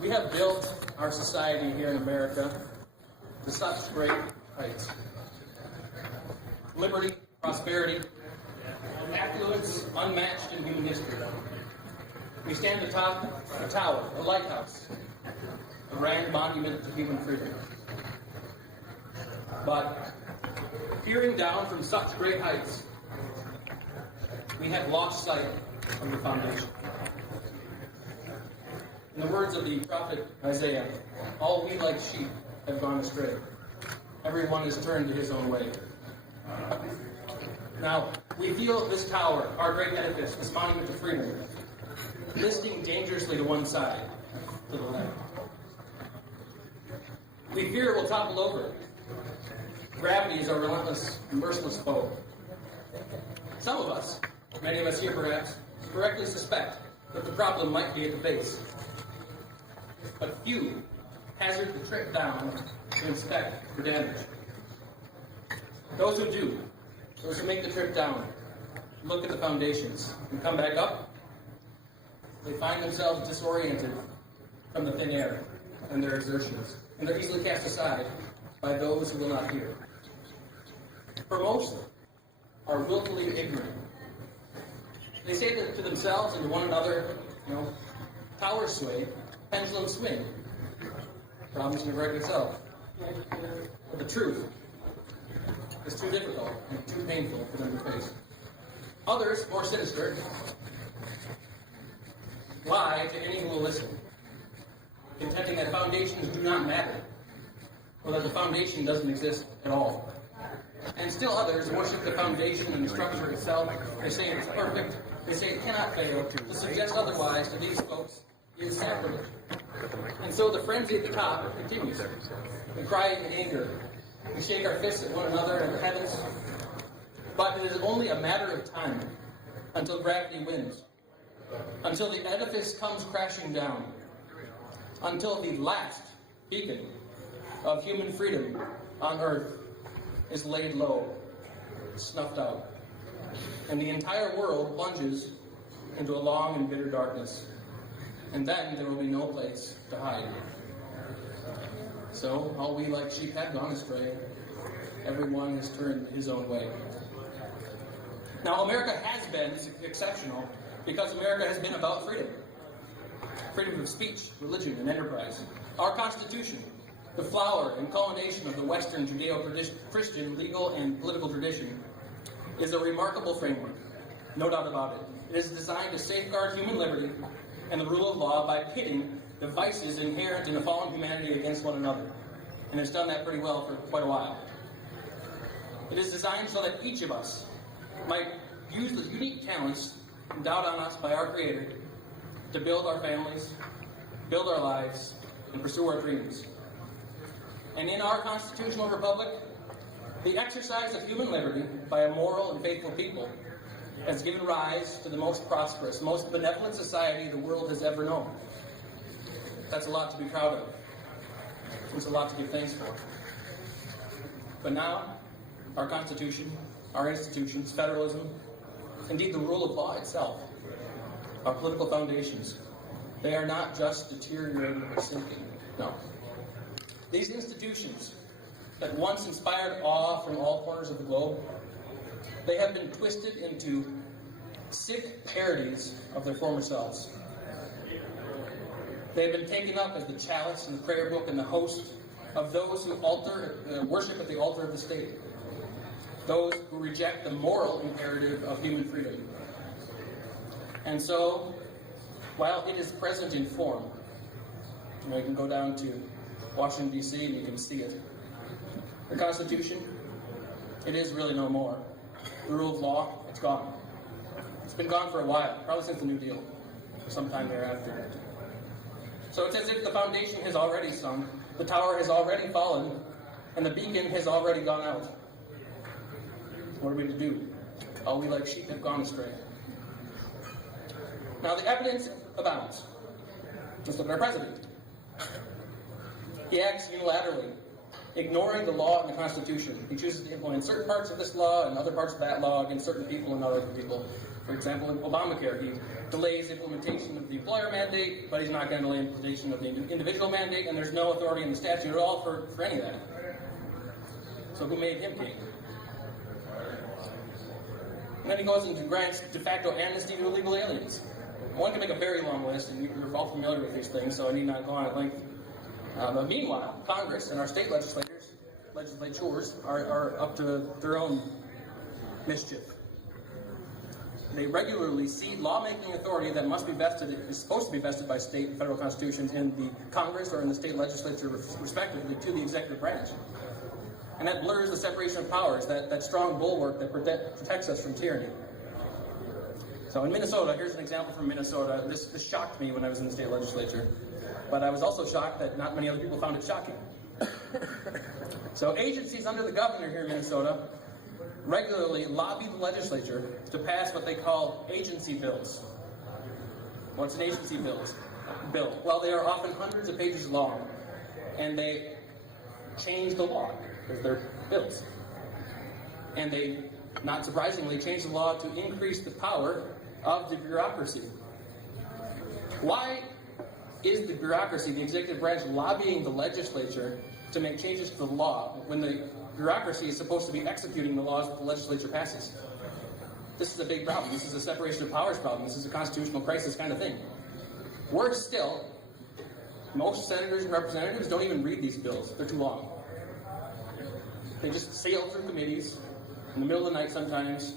We have built our society here in America to such great heights. Liberty, prosperity, affluence unmatched in human history. We stand atop a tower, a lighthouse, a grand monument to human freedom. But peering down from such great heights, we have lost sight of the foundation. In the words of the prophet Isaiah, all we like sheep have gone astray. Everyone has turned to his own way. Now, we feel this tower, our great edifice, this monument to freedom, listing dangerously to one side, to the left. We fear it will topple over. Gravity is our relentless, merciless foe. Some of us, many of us here perhaps, correctly suspect that the problem might be at the base. But few hazard the trip down to inspect for damage. Those who do, those who make the trip down, look at the foundations and come back up, they find themselves disoriented from the thin air and their exertions, and they're easily cast aside by those who will not hear. For most are willfully ignorant. They say to themselves and to one another, tower sway, pendulum swing. Problems can correct itself. But the truth is too difficult and too painful for them to face. Others, more sinister, lie to any who will listen, contending that foundations do not matter, or that the foundation doesn't exist at all. And still others worship the foundation and the structure itself. They say it's perfect. They say it cannot fail. To suggest otherwise to these folks is sacrilege. And so the frenzy at the top continues. We cry in anger. We shake our fists at one another and the heavens. But it is only a matter of time until gravity wins. Until the edifice comes crashing down. Until the last beacon of human freedom on earth is laid low, snuffed out, and the entire world plunges into a long and bitter darkness. And then there will be no place to hide. So, all we like sheep have gone astray. Everyone has turned his own way. Now, America has been exceptional because America has been about freedom. Freedom of speech, religion, and enterprise. Our Constitution, the flower and culmination of the Western Judeo-Christian legal and political tradition, is a remarkable framework. No doubt about it. It is designed to safeguard human liberty and the rule of law by pitting the vices inherent in a fallen humanity against one another. And it's done that pretty well for quite a while. It is designed so that each of us might use the unique talents endowed on us by our Creator to build our families, build our lives, and pursue our dreams. And in our constitutional republic, the exercise of human liberty by a moral and faithful people has given rise to the most prosperous, most benevolent society the world has ever known. That's a lot to be proud of. It's a lot to give thanks for. But now, our Constitution, our institutions, federalism, indeed the rule of law itself, our political foundations, they are not just deteriorating or sinking. No. These institutions that once inspired awe from all corners of the globe, they have been twisted into sick parodies of their former selves. They have been taken up as the chalice and the prayer book and the host of those who worship at the altar of the state, those who reject the moral imperative of human freedom. And so, while it is present in form, you can go down to Washington, D.C., and you can see it. The Constitution, it is really no more. The rule of law, it's gone. It's been gone for a while, probably since the New Deal, or sometime thereafter. So it's as if the foundation has already sunk, the tower has already fallen, and the beacon has already gone out. What are we to do? All we like sheep have gone astray. Now the evidence abounds. Let's look at our president. He acts unilaterally, ignoring the law and the Constitution. He chooses to implement certain parts of this law and other parts of that law against certain people and other people. For example, in Obamacare, he delays implementation of the employer mandate, but he's not going to delay implementation of the individual mandate, and there's no authority in the statute at all for any of that. So who made him king? And then he goes into grants de facto amnesty to illegal aliens. One can make a very long list, and you're all familiar with these things, so I need not go on at length. But meanwhile, Congress and our state legislatures are up to their own mischief. They regularly cede lawmaking authority that is supposed to be vested by state and federal constitutions in the Congress or in the state legislature, respectively, to the executive branch. And that blurs the separation of powers, that strong bulwark that protects us from tyranny. So in Minnesota, here's an example from Minnesota. This shocked me when I was in the state legislature, but I was also shocked that not many other people found it shocking. So agencies under the governor here in Minnesota regularly lobby the legislature to pass what they call agency bills. What's an agency bill? Well, they are often hundreds of pages long, and they change the law because they're bills. And they, not surprisingly, change the law to increase the power of the bureaucracy. Why is the bureaucracy, the executive branch, lobbying the legislature to make changes to the law when the bureaucracy is supposed to be executing the laws that the legislature passes? This is a big problem. This is a separation of powers problem. This is a constitutional crisis kind of thing. Worse still, most senators and representatives don't even read these bills. They're too long. They just sail through committees in the middle of the night sometimes,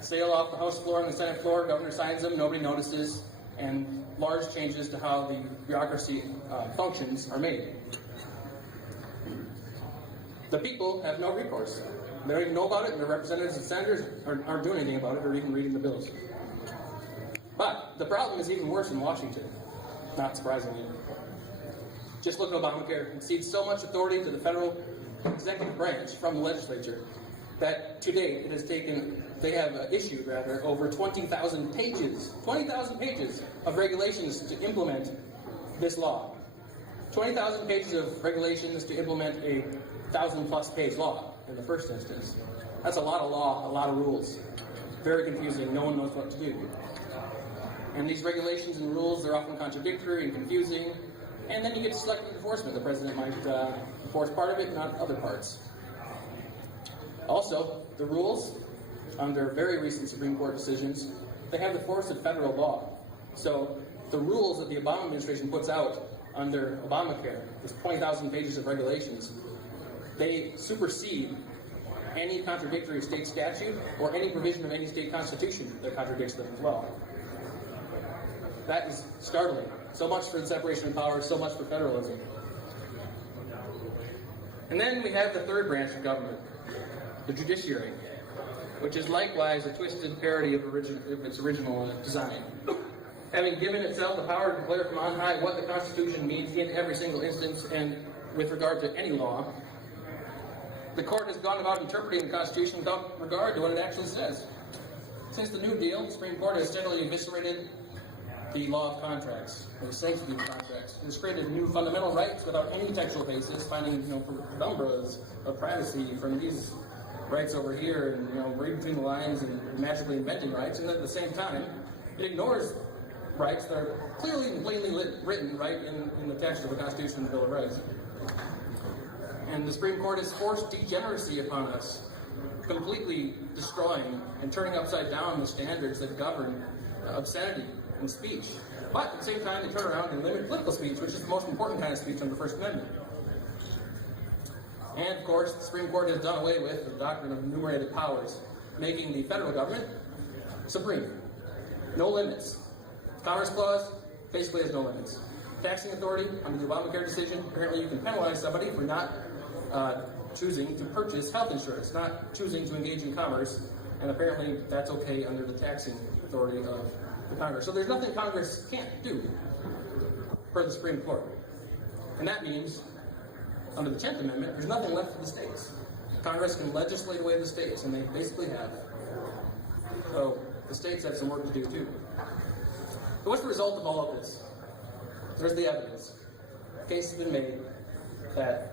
sail off the House floor and the Senate floor, governor signs them, nobody notices, and large changes to how the bureaucracy functions are made. The people have no recourse. They don't even know about it, and their representatives and senators aren't doing anything about it or even reading the bills. But the problem is even worse in Washington, not surprisingly. Just look at Obamacare. It cedes so much authority to the federal executive branch from the legislature that to date it has taken, they have issued over 20,000 pages of regulations to implement this law. 20,000 pages of regulations to implement a 1,000-plus page law in the first instance. That's a lot of law, a lot of rules. Very confusing. No one knows what to do. And these regulations and rules, they're often contradictory and confusing. And then you get selective enforcement. The president might enforce part of it, not other parts. Also, the rules, under very recent Supreme Court decisions, they have the force of federal law. So the rules that the Obama administration puts out under Obamacare, these 20,000 pages of regulations, they supersede any contradictory state statute or any provision of any state constitution that contradicts them as well. That is startling. So much for the separation of powers, so much for federalism. And then we have the third branch of government, the judiciary, which is likewise a twisted parody of its original design. Having given itself the power to declare from on high what the Constitution means in every single instance and with regard to any law, the court has gone about interpreting the Constitution without regard to what it actually says. Since the New Deal, the Supreme Court has steadily eviscerated the law of contracts, or the sanctity of contracts. It has created new fundamental rights without any textual basis, finding penumbras of privacy from these rights over here, and reading between the lines and magically inventing rights, and at the same time, it ignores rights that are clearly and plainly written right in the text of the Constitution and the Bill of Rights. And the Supreme Court has forced degeneracy upon us, completely destroying and turning upside down the standards that govern obscenity and speech. But at the same time, they turn around and limit political speech, which is the most important kind of speech under the First Amendment. And of course, the Supreme Court has done away with the doctrine of enumerated powers, making the federal government supreme. No limits. Commerce Clause basically has no limits. Taxing authority, under the Obamacare decision, apparently you can penalize somebody for not choosing to purchase health insurance, not choosing to engage in commerce, and apparently that's okay under the taxing authority of the Congress. So there's nothing Congress can't do per the Supreme Court. And that means, under the 10th Amendment, there's nothing left for the states. Congress can legislate away the states, and they basically have. So the states have some work to do too. So what's the result of all of this? There's the evidence. The case has been made that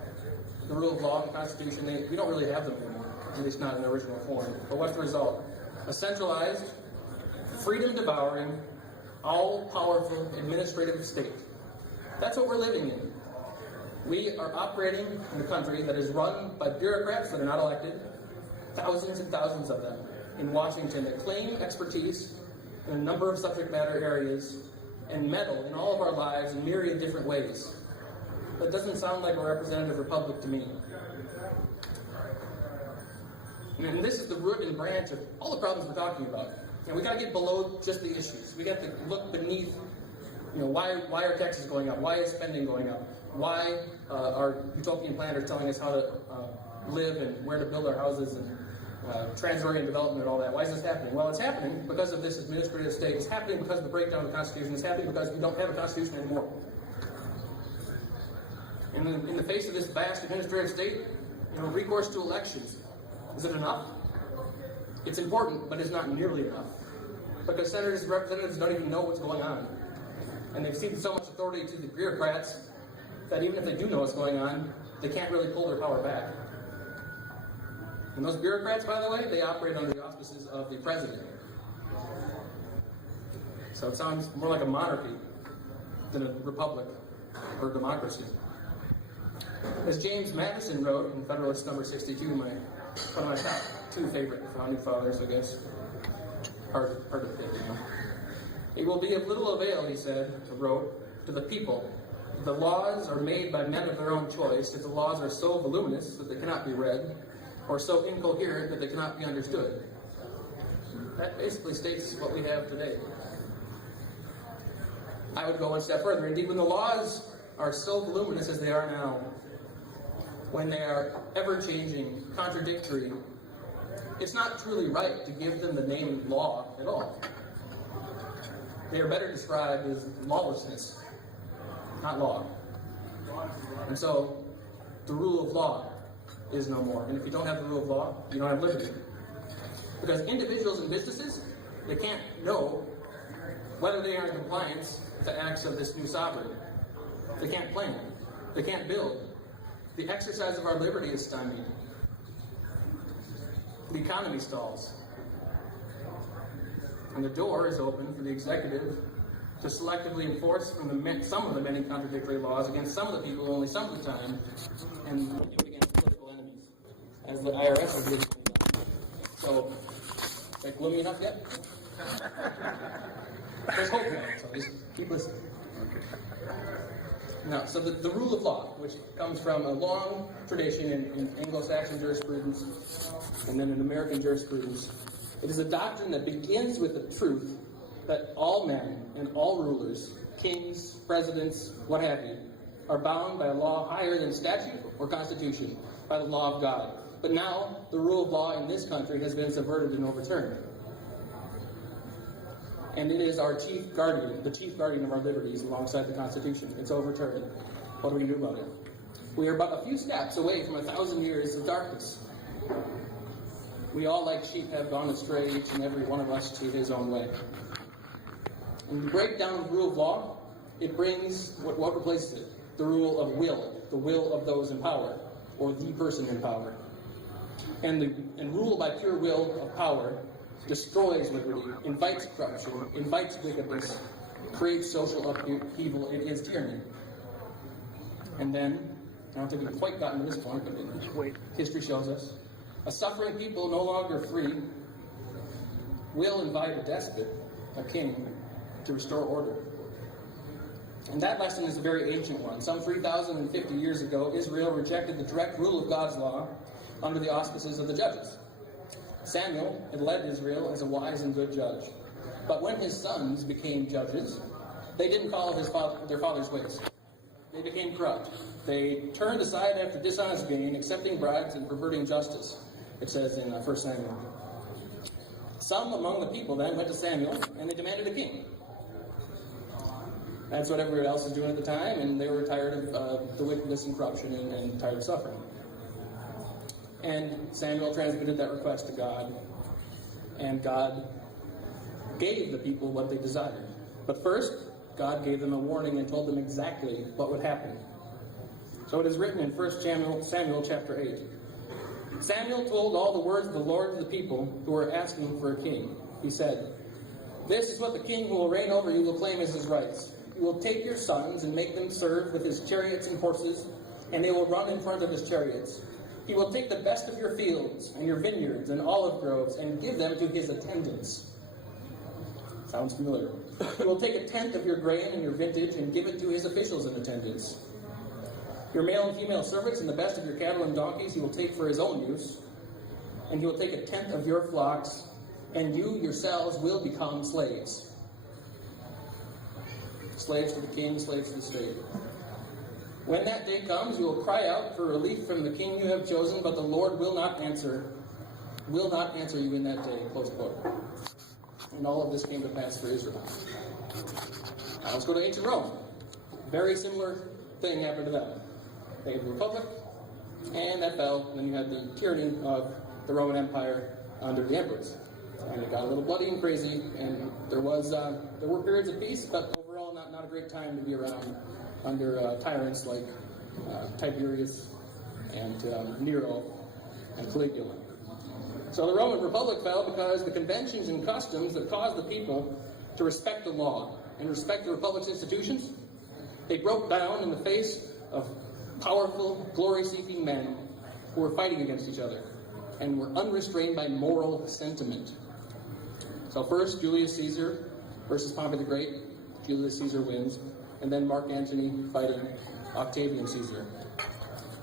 the rule of law and the Constitution, we don't really have them anymore, at least not in their original form. But what's the result? A centralized freedom-devouring, all-powerful administrative state. That's what we're living in. We are operating in a country that is run by bureaucrats that are not elected, thousands and thousands of them in Washington that claim expertise in a number of subject matter areas and meddle in all of our lives in myriad different ways. That doesn't sound like a representative republic to me. And this is the root and branch of all the problems we're talking about. And we got to get below just the issues. We got to look beneath, why are taxes going up? Why is spending going up? Why are utopian planners telling us how to live and where to build our houses and trans-oriented development and all that? Why is this happening? Well, it's happening because of this administrative state. It's happening because of the breakdown of the Constitution. It's happening because we don't have a Constitution anymore. And in the face of this vast administrative state, recourse to elections. Is it enough? It's important, but it's not nearly enough. Because senators and representatives don't even know what's going on. And they've ceded so much authority to the bureaucrats that even if they do know what's going on, they can't really pull their power back. And those bureaucrats, by the way, they operate under the auspices of the president. So it sounds more like a monarchy than a republic or a democracy. As James Madison wrote in Federalist Number 62, one of my top two favorite founding fathers, I guess. Hard to pick, It will be of little avail, he said, wrote, to the people. The laws are made by men of their own choice, if the laws are so voluminous that they cannot be read, or so incoherent that they cannot be understood. That basically states what we have today. I would go one step further. Indeed, when the laws are so voluminous as they are now, when they are ever-changing, contradictory, it's not truly right to give them the name law at all. They are better described as lawlessness, not law. And so, the rule of law is no more. And if you don't have the rule of law, you don't have liberty. Because individuals and businesses, they can't know whether they are in compliance with the acts of this new sovereign. They can't plan. They can't build. The exercise of our liberty is stymied. The economy stalls. And the door is open for the executive to selectively enforce from some of the many contradictory laws against some of the people only some of the time, and against political enemies, as the IRS has recently done. So, is that gloomy enough yet? There's hope now, so just keep listening. Now, so the rule of law, which comes from a long tradition in Anglo-Saxon jurisprudence and then in American jurisprudence, it is a doctrine that begins with the truth that all men and all rulers, kings, presidents, what have you, are bound by a law higher than statute or constitution, by the law of God. But now, the rule of law in this country has been subverted and overturned. And it is our chief guardian, the chief guardian of our liberties alongside the Constitution. It's overturned. What do we do about it? We are but a few steps away from 1,000 years of darkness. We all, like sheep, have gone astray, each and every one of us, to his own way. And to break down the rule of law, it brings what replaces it? The rule of will, the will of those in power, or the person in power. And rule by pure will of power destroys liberty, invites corruption, invites wickedness, creates social upheaval. It is tyranny. And then, I don't think we've quite gotten to this point, but history shows us, a suffering people no longer free will invite a despot, a king, to restore order. And that lesson is a very ancient one. Some 3,050 years ago, Israel rejected the direct rule of God's law under the auspices of the judges. Samuel had led Israel as a wise and good judge. But when his sons became judges, they didn't follow their father's ways. They became corrupt. They turned aside after dishonest gain, accepting bribes and perverting justice, it says in 1 Samuel. Some among the people then went to Samuel, and they demanded a king. That's what everyone else was doing at the time, and they were tired of the wickedness and corruption and tired of suffering. And Samuel transmitted that request to God, and God gave the people what they desired. But first, God gave them a warning and told them exactly what would happen. So it is written in 1 Samuel chapter 8. Samuel told all the words of the Lord to the people who were asking for a king. He said, This is what the king who will reign over you will claim as his rights. He will take your sons and make them serve with his chariots and horses, and they will run in front of his chariots. He will take the best of your fields and your vineyards and olive groves and give them to his attendants. Sounds familiar. He will take a tenth of your grain and your vintage and give it to his officials in attendance. Your male and female servants and the best of your cattle and donkeys he will take for his own use, and he will take a tenth of your flocks, and you yourselves will become slaves. Slaves to the king, slaves to the state. When that day comes, you will cry out for relief from the king you have chosen, but the Lord will not answer you in that day. Close quote. And all of this came to pass for Israel. Now let's go to ancient Rome. Very similar thing happened to them. They had a republic, and that fell. And then you had the tyranny of the Roman Empire under the emperors. And it got a little bloody and crazy, and there were periods of peace, but overall not a great time to be around under tyrants like Tiberius and Nero and Caligula. So the Roman Republic fell because the conventions and customs that caused the people to respect the law and respect the Republic's institutions, they broke down in the face of powerful, glory-seeking men who were fighting against each other and were unrestrained by moral sentiment. So first, Julius Caesar versus Pompey the Great. Julius Caesar wins. And then Mark Antony fighting Octavian Caesar.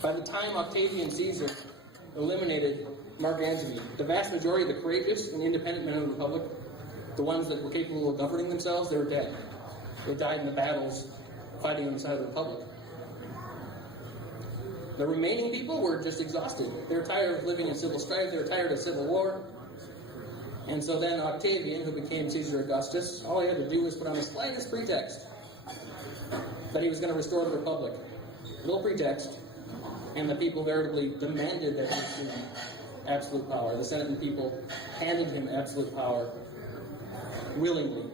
By the time Octavian Caesar eliminated Mark Antony, the vast majority of the courageous and independent men of the Republic, the ones that were capable of governing themselves, they were dead. They died in the battles fighting on the side of the Republic. The remaining people were just exhausted. They were tired of living in civil strife. They were tired of civil war. And so then Octavian, who became Caesar Augustus, all he had to do was put on the slightest pretext that he was going to restore the Republic. No pretext. And the people veritably demanded that he assume absolute power. The Senate and people handed him absolute power willingly.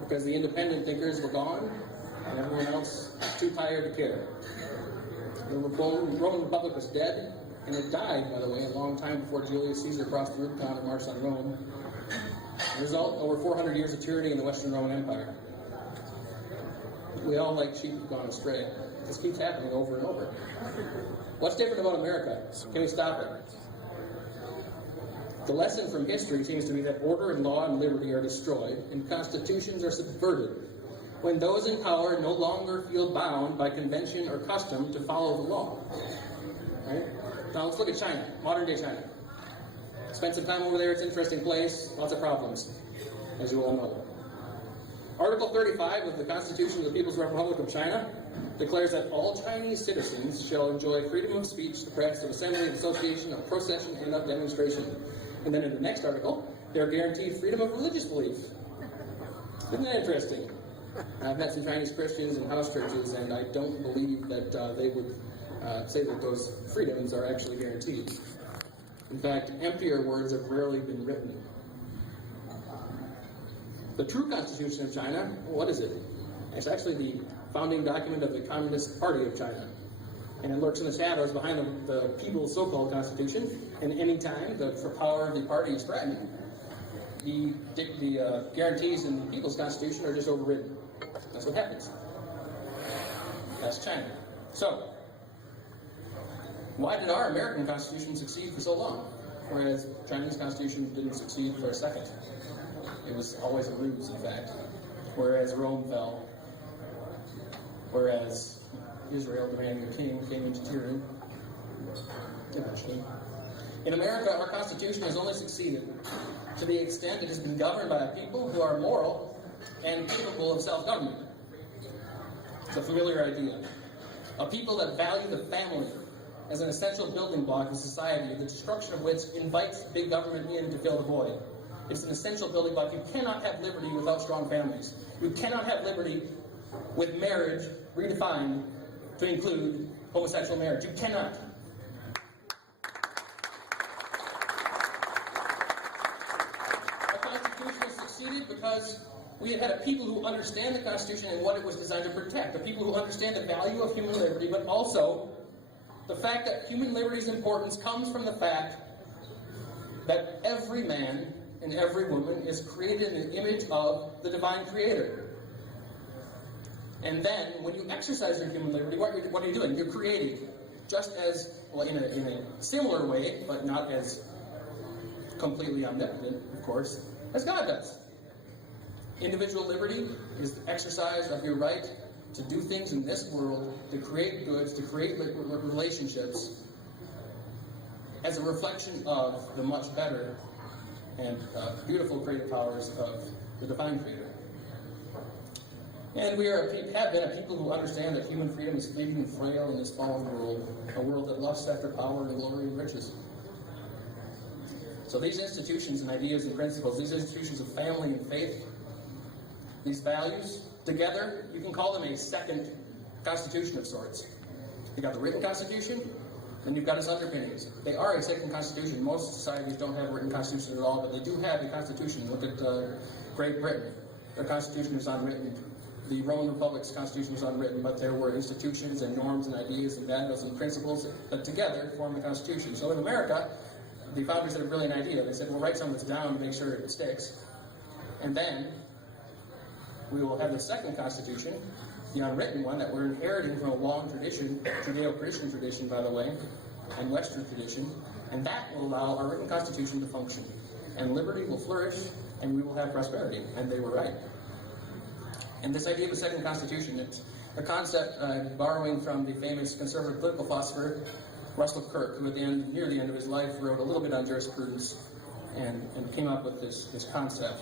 Because the independent thinkers were gone, and everyone else was too tired to care. The Roman Republic was dead, and it died, by the way, a long time before Julius Caesar crossed the Rubicon and marched on Rome. The result, over 400 years of tyranny in the Western Roman Empire. We all, like sheep, have gone astray. This keeps happening over and over. What's different about America? Can we stop it? The lesson from history seems to be that order and law and liberty are destroyed, and constitutions are subverted when those in power no longer feel bound by convention or custom to follow the law. Right? Now let's look at China, modern-day China. Spent some time over there. It's an interesting place. Lots of problems, as you all know. Article 35 of the Constitution of the People's Republic of China declares that all Chinese citizens shall enjoy freedom of speech, the press, of assembly, of association, of procession, and of demonstration. And then in the next article, they're guaranteed freedom of religious belief. Isn't that interesting? I've met some Chinese Christians in house churches, and I don't believe that they would say that those freedoms are actually guaranteed. In fact, emptier words have rarely been written. The true Constitution of China, what is it? It's actually the founding document of the Communist Party of China. And it lurks in the shadows behind the people's so-called Constitution, and any time the power of the party is threatened, the guarantees in the people's Constitution are just overridden. That's what happens. That's China. So, why did our American Constitution succeed for so long, whereas Chinese Constitution didn't succeed for a second? It was always a ruse, in fact. Whereas Rome fell, whereas Israel, demanding a king, came into tyranny. In America, our Constitution has only succeeded to the extent it has been governed by a people who are moral and capable of self-government. It's a familiar idea. A people that value the family as an essential building block of society, the destruction of which invites big government in to fill the void. It's an essential building block. You cannot have liberty without strong families. You cannot have liberty with marriage redefined to include homosexual marriage. You cannot. Our Constitution has succeeded because we have had a people who understand the Constitution and what it was designed to protect. A people who understand the value of human liberty, but also the fact that human liberty's importance comes from the fact that every man and every woman is created in the image of the divine creator. And then, when you exercise your human liberty, what are you doing? You're creating, just as, well, in a similar way, but not as completely omnipotent, of course, as God does. Individual liberty is the exercise of your right to do things in this world, to create goods, to create relationships, as a reflection of the much better and beautiful creative powers of the divine creator. And we have been a people who understand that human freedom is fleeting and frail in this fallen world, a world that lusts after power and glory and riches. So these institutions and ideas and principles, these institutions of family and faith, these values, together, you can call them a second constitution of sorts. You've got the written constitution, and you've got its underpinnings. They are a second constitution. Most societies don't have a written constitution at all, but they do have a constitution. Look at Great Britain. Their constitution is unwritten. The Roman Republic's constitution was unwritten, but there were institutions and norms and ideas and values and principles that together form the Constitution. So in America, the founders had a brilliant idea. They said, we'll write some of this down to make sure it sticks. And then we will have the second Constitution, the unwritten one, that we're inheriting from a long tradition, Judeo-Christian tradition, by the way, and Western tradition. And that will allow our written Constitution to function. And liberty will flourish, and we will have prosperity. And they were right. And this idea of a second constitution, it's a concept borrowing from the famous conservative political philosopher Russell Kirk, who near the end of his life wrote a little bit on jurisprudence and came up with this concept.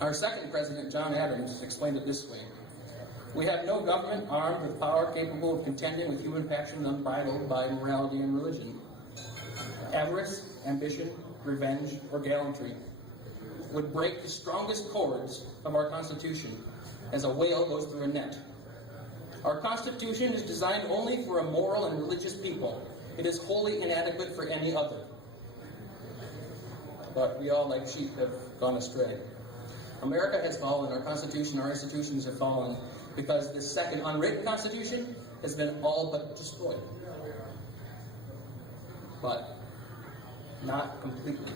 Our second president, John Adams, explained it this way. We have no government armed with power capable of contending with human passions unbridled by morality and religion. Avarice, ambition, revenge, or gallantry would break the strongest cords of our Constitution as a whale goes through a net. Our Constitution is designed only for a moral and religious people. It is wholly inadequate for any other. But we all, like sheep, have gone astray. America has fallen, our Constitution, our institutions have fallen, because this second unwritten Constitution has been all but destroyed. But not completely.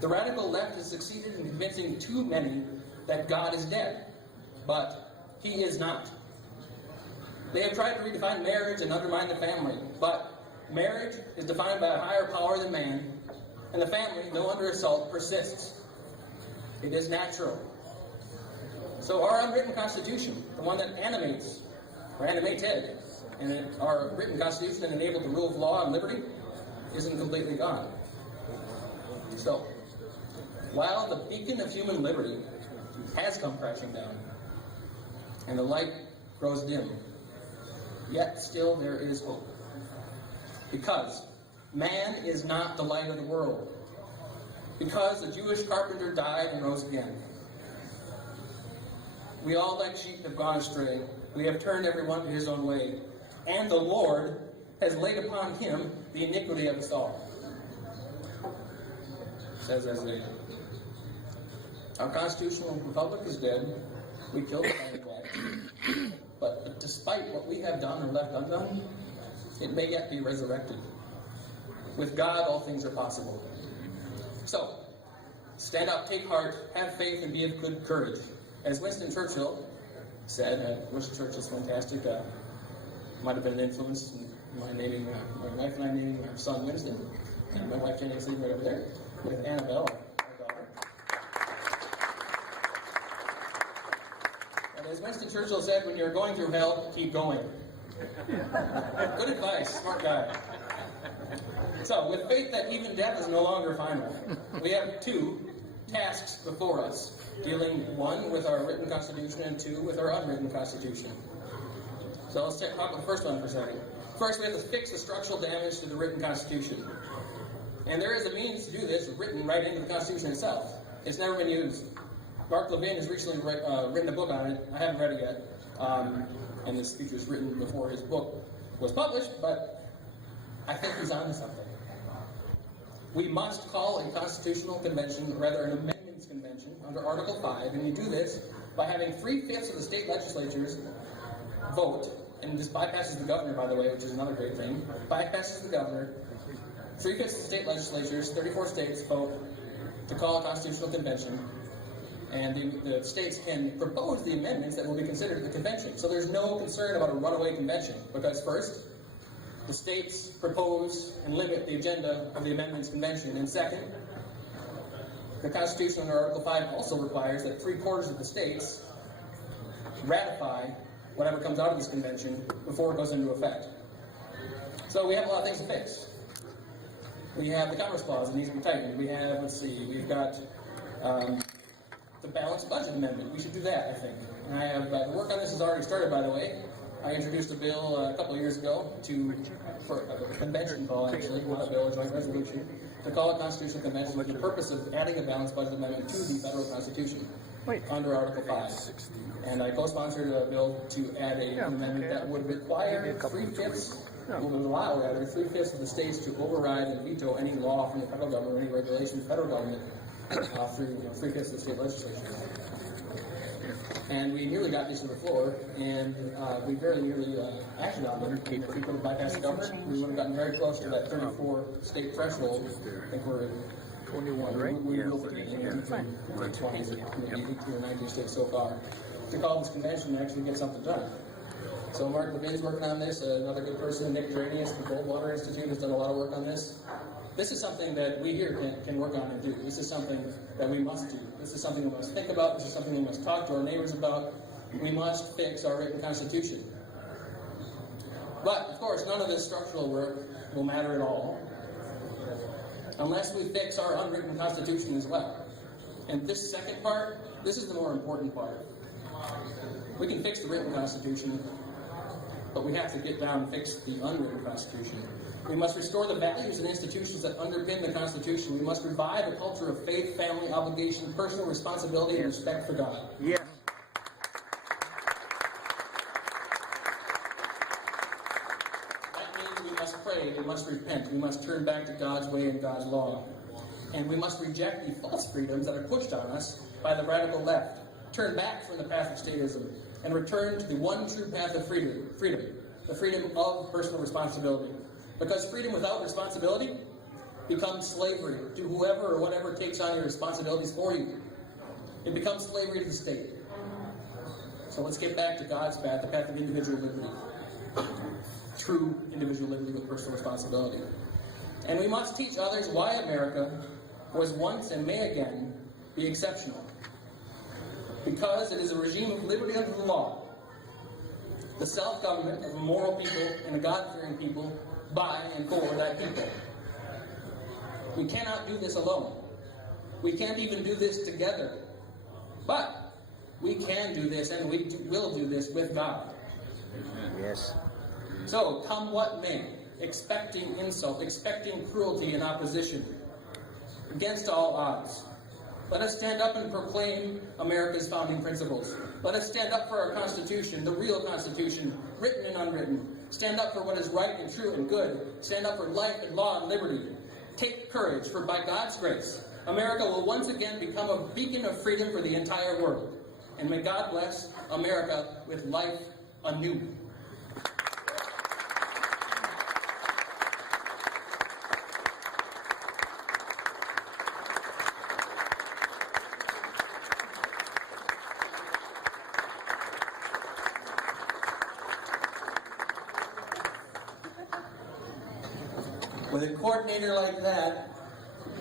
The radical left has succeeded in convincing too many that God is dead, but He is not. They have tried to redefine marriage and undermine the family, but marriage is defined by a higher power than man, and the family, though under assault, persists. It is natural. So our unwritten Constitution, the one that animated, and our written Constitution that enabled the rule of law and liberty, isn't completely gone. So, while the beacon of human liberty has come crashing down, and the light grows dim, yet still there is hope. Because man is not the light of the world. Because the Jewish carpenter died and rose again. We all, like sheep, have gone astray. We have turned everyone to his own way. And the Lord has laid upon him the iniquity of us all. Says Isaiah. Our constitutional republic is dead. We killed the planet black. But despite what we have done or left undone, it may yet be resurrected. With God, all things are possible. So, stand up, take heart, have faith, and be of good courage. As Winston Churchill said, Winston Churchill's fantastic. Might have been an influence in my naming, my wife and I naming our son Winston. And my wife Jenny is sitting right over there with Annabelle, our daughter. And as Winston Churchill said, when you're going through hell, keep going. Good advice, smart guy. So, with faith that even death is no longer final, we have two tasks before us, dealing one with our written Constitution and two with our unwritten Constitution. So let's talk about the first one for a second. First, we have to fix the structural damage to the written Constitution. And there is a means to do this written right into the Constitution itself. It's never been used. Mark Levin has recently written a book on it. I haven't read it yet. And this speech was written before his book was published, but I think he's onto something. We must call a constitutional convention, rather an amendments convention, under Article 5, and we do this by having 3/5 of the state legislatures vote, and this bypasses the governor, by the way, which is another great thing, bypasses the governor, 3/5 of state legislatures, 34 states vote to call a constitutional convention, and the states can propose the amendments that will be considered at the convention. So there's no concern about a runaway convention, because first, the states propose and limit the agenda of the amendments convention, and second, the Constitution under Article 5 also requires that 3/4 of the states ratify whatever comes out of this convention before it goes into effect. So we have a lot of things to fix. We have the Commerce Clause that needs to be tightened. We have, we've got the Balanced Budget Amendment. We should do that, I think. And I have, the work on this has already started, by the way. I introduced a bill a couple of years ago for a convention call, actually, not a bill, a joint resolution, to call a constitutional convention with the purpose of adding a balanced budget amendment to the federal constitution under Article 5. And I co-sponsored a bill to add an amendment that would require 3/5, would allow rather 3/5 of the states to override and veto any law from the federal government or any regulation from the federal government through 3/5 of the state legislature. And we nearly got these to the floor, and we very nearly acted on them. If we could have bypassed the government, we would have gotten very close to that 34 state threshold. I think we're at 21, right? We will be in the 20s, maybe 18 or 19 states so far, to call this convention and actually get something done. So Mark Levin's working on this, another good person, Nick Dranius, the Goldwater Institute, has done a lot of work on this. This is something that we here can work on and do. This is something that we must do. This is something we must think about. This is something we must talk to our neighbors about. We must fix our written constitution. But, of course, none of this structural work will matter at all unless we fix our unwritten constitution as well. And this second part, this is the more important part. We can fix the written constitution, but we have to get down and fix the unwritten constitution. We must restore the values and institutions that underpin the Constitution. We must revive a culture of faith, family, obligation, personal responsibility, and respect for God. Yeah. That means we must pray, we must repent, we must turn back to God's way and God's law. And we must reject the false freedoms that are pushed on us by the radical left, turn back from the path of statism, and return to the one true path of freedom, the freedom of personal responsibility. Because freedom without responsibility becomes slavery to whoever or whatever takes on your responsibilities for you. It becomes slavery to the state. So let's get back to God's path, the path of individual liberty. True individual liberty with personal responsibility. And we must teach others why America was once and may again be exceptional. Because it is a regime of liberty under the law, the self-government of a moral people and a God-fearing people by and for that people. We cannot do this alone. We can't even do this together. But we can do this, and we will do this with God. Yes. So, come what may, expecting insult, expecting cruelty and opposition, against all odds, let us stand up and proclaim America's founding principles. Let us stand up for our Constitution, the real Constitution, written and unwritten. Stand up for what is right and true and good. Stand up for life and law and liberty. Take courage, for by God's grace, America will once again become a beacon of freedom for the entire world. And may God bless America with life anew. With a coordinator like that,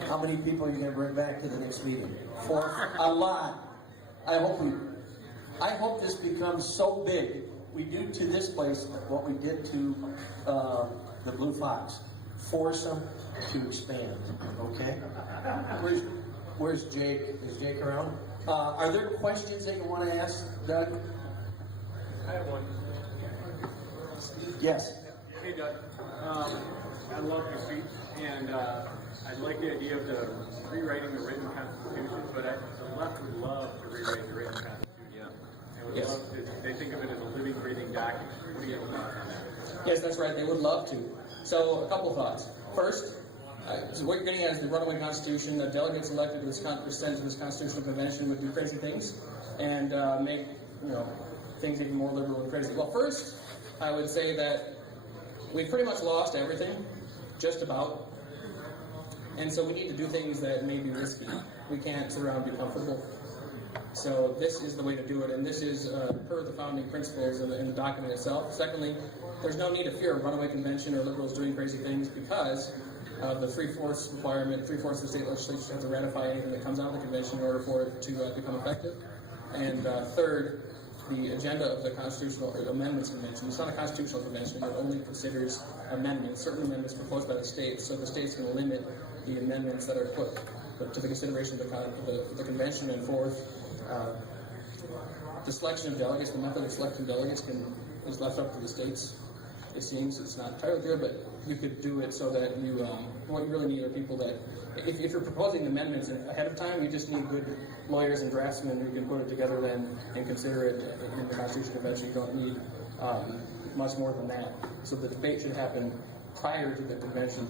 how many people are you going to bring back to the next meeting? 4? A lot. I hope this becomes so big. We do to this place what we did to the Blue Fox. Force them to expand. Okay? Where's Jake? Is Jake around? Are there questions that you want to ask, Doug? I have one. Yes. Hey, Doug. I love your speech, and I like the idea of the rewriting the written constitution, but the left would love to rewrite the written constitution. Yeah. They would love to, they think of it as a living, breathing document. What do you think about that? Yes, that's right. They would love to. So, a couple thoughts. First, so what you're getting at is the runaway constitution. The delegates elected to this sent to this constitutional convention would do crazy things and make things even more liberal and crazy. Well, first, I would say that we've pretty much lost everything, just about. And so we need to do things that may be risky. We can't sit around and be comfortable. So this is the way to do it, and this is per the founding principles in the document itself. Secondly, there's no need to fear a runaway convention or liberals doing crazy things because of the 3/4 requirement. 3/4 of the state legislature has to ratify anything that comes out of the convention in order for it to become effective. And third, the agenda of the constitutional amendments convention. It's not a constitutional convention. It only considers amendments, certain amendments proposed by the states. So the states can limit the amendments that are put to the consideration of the convention. And fourth, the selection of delegates, the method of selecting delegates is left up to the states. It seems it's not entirely clear, but you could do it so that you, what you really need are people that, if you're proposing amendments ahead of time, you just need good lawyers and draftsmen who can put it together then and consider it in the Constitution Convention. You don't need much more than that. So the debate should happen prior to the convention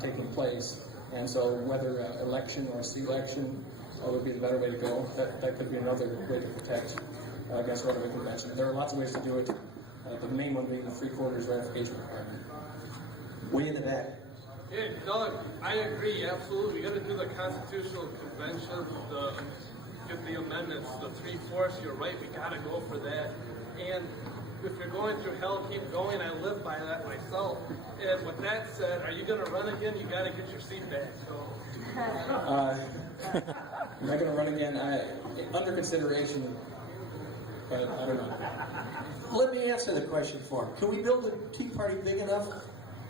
taking place. And so whether election or selection would be the better way to go. That could be another way to protect against runaway convention. There are lots of ways to do it. The main one being the 3/4 ratification requirement. Way in the back. Yeah, Doug, I agree, absolutely. We got to do the constitutional convention, get the amendments, the 3/4. You're right, we got to go for that. And if you're going through hell, keep going. I live by that myself. And with that said, are you going to run again? You got to get your seat back. Am I going to run again? Under consideration, but I don't know. Let me answer the question for him. Can we build a Tea Party big enough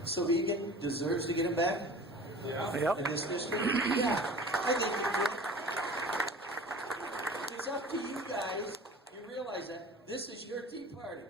so Egan deserves to get him back? Yeah. In this district? Yeah, I think we can. It's up to you guys. You realize that this is your Tea Party.